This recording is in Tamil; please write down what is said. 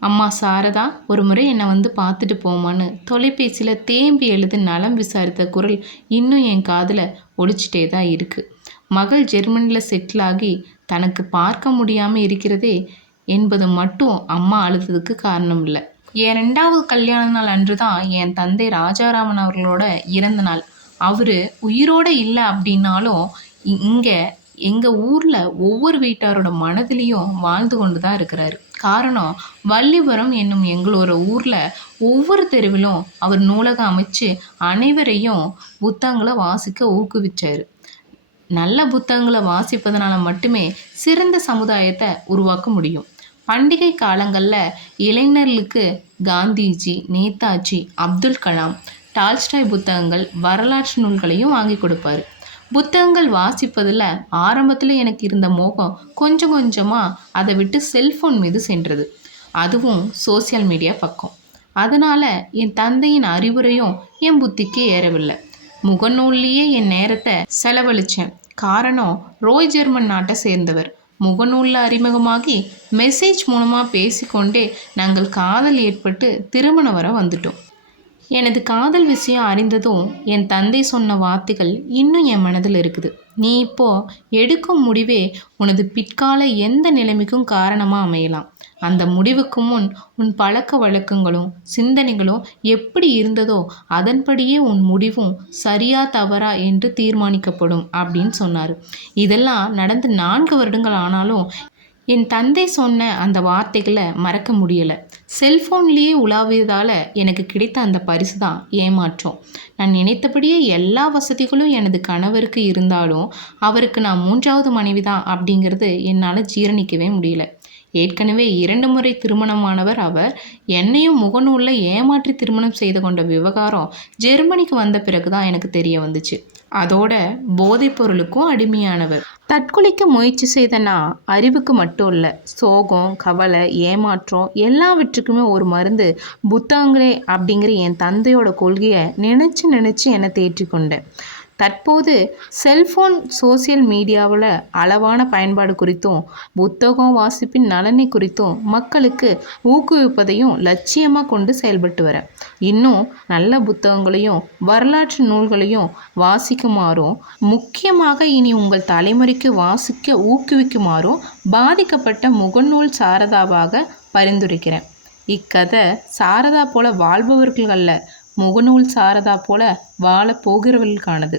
அம்மா சாரதா ஒரு முறை என்னை வந்து பார்த்துட்டு போமான்னு தொலைபேசியில் தேம்பி எழுது நலம் விசாரித்த குரல் இன்னும் என் காதில் ஒழிச்சிட்டே தான் இருக்குது மகள் ஜெர்மனியில் செட்டில் ஆகி தனக்கு பார்க்க முடியாமல் இருக்கிறதே என்பது மட்டும் அம்மா அழுததுக்கு காரணம் இல்லை. என் ரெண்டாவது கல்யாண நாள் அன்று தான் என் தந்தை ராஜாராமன் அவர்களோட இறந்த நாள். அவர் உயிரோடு இல்லை அப்படின்னாலும் இங்கே எங்கள் ஊரில் ஒவ்வொரு வீட்டாரோட மனதிலையும் வாழ்ந்து கொண்டு தான் இருக்கிறாரு. காரணம் வள்ளிபுரம் என்னும் எங்களோட ஊரில் ஒவ்வொரு தெருவிலும் அவர் நூலகம் அமைச்சு அனைவரையும் புத்தகங்களை வாசிக்க ஊக்குவிச்சார். நல்ல புத்தகங்களை வாசிப்பதனால மட்டுமே சிறந்த சமுதாயத்தை உருவாக்க முடியும். பண்டிகை காலங்களில் இளைஞர்களுக்கு காந்திஜி நேதாஜி அப்துல் கலாம் டால்ஸ்டாய் புத்தகங்கள் வரலாற்று நூல்களையும் வாங்கி கொடுப்பாரு. புத்தகங்கள் வாசிப்பதில் ஆரம்பத்தில் எனக்கு இருந்த மோகம் கொஞ்சம் கொஞ்சமாக அதை விட்டு செல்ஃபோன் மீது சென்றது. அதுவும் சோசியல் மீடியா பக்கம். அதனால் என் தந்தையின் அறிவுரையும் என் புத்திக்கு ஏறவில்லை. முகநூல்லையே என் நேரத்தை செலவழித்தேன் காரணம் ரோய் ஜெர்மன் நாட்டை சேர்ந்தவர். முகநூலில் அறிமுகமாகி மெசேஜ் மூலமாக பேசிக்கொண்டே நாங்கள் காதல் ஏற்பட்டு திருமணம் வர வந்துட்டோம். எனது காதல் விஷயம் அறிந்ததும் என் தந்தை சொன்ன வார்த்தைகள் இன்னும் என் மனதில் இருக்குது. நீ இப்போ எடுக்கும் முடிவே உனது பிற்கால எந்த நிலைமைக்கும் காரணமாக அமையலாம். அந்த முடிவுக்கு முன் உன் பழக்க வழக்கங்களும் சிந்தனைகளும் எப்படி இருந்ததோ அதன்படியே உன் முடிவும் சரியா தவறா என்று தீர்மானிக்கப்படும் அப்படின்னு சொன்னார். இதெல்லாம் நடந்து நான்கு வருடங்கள் ஆனாலும் என் தந்தை சொன்ன அந்த வார்த்தைகளை மறக்க முடியலை. செல்ஃபோன்லேயே உலாவியதால் எனக்கு கிடைத்த அந்த பரிசு தான் ஏமாற்றம். நான் நினைத்தபடியே எல்லா வசதிகளும் எனது கணவருக்கு இருந்தாலும் அவருக்கு நான் மூன்றாவது மனைவி தான் அப்படிங்கிறது என்னால் ஜீரணிக்கவே முடியல. ஏற்கனவே இரண்டு முறை திருமணமானவர் அவர் என்னையும் முகநூலில் ஏமாற்றி திருமணம் செய்து கொண்ட விவகாரம் ஜெர்மனிக்கு வந்த பிறகு தான் எனக்கு தெரிய வந்துச்சு. அதோட போதைப் பொருளுக்கும் அடிமையானவர். தற்கொலைக்கு முயற்சி செய்தனா அறிவுக்கு மட்டும் இல்லை சோகம் கவலை ஏமாற்றம் எல்லாவற்றுக்குமே ஒரு மருந்து புத்தகங்களே அப்படிங்கிற என் தந்தையோட கொள்கையை நினச்சி நினச்சி என்னை தேற்றிக்கொண்டேன். தற்போது செல்ஃபோன் சோசியல் மீடியாவில் அளவான பயன்பாடு குறித்தும் புத்தகம் வாசிப்பின் நலனை குறித்தும் மக்களுக்கு ஊக்குவிப்பதையும் லட்சியமாக கொண்டு செயல்பட்டு வரேன் இன்னும் நல்ல புத்தகங்களையும் வரலாற்று நூல்களையும் வாசிக்குமாறும் முக்கியமாக இனி உங்கள் தலைமுறைக்கு வாசிக்க ஊக்குவிக்குமாறும் பாதிக்கப்பட்ட முகநூல் சாரதாவாக பரிந்துரைக்கிறேன். இக்கதை சாரதா போல வாழ்பவர்கள் அல்ல முகநூல் சாரதா போல வாழ போகிறவர்களுக்கானது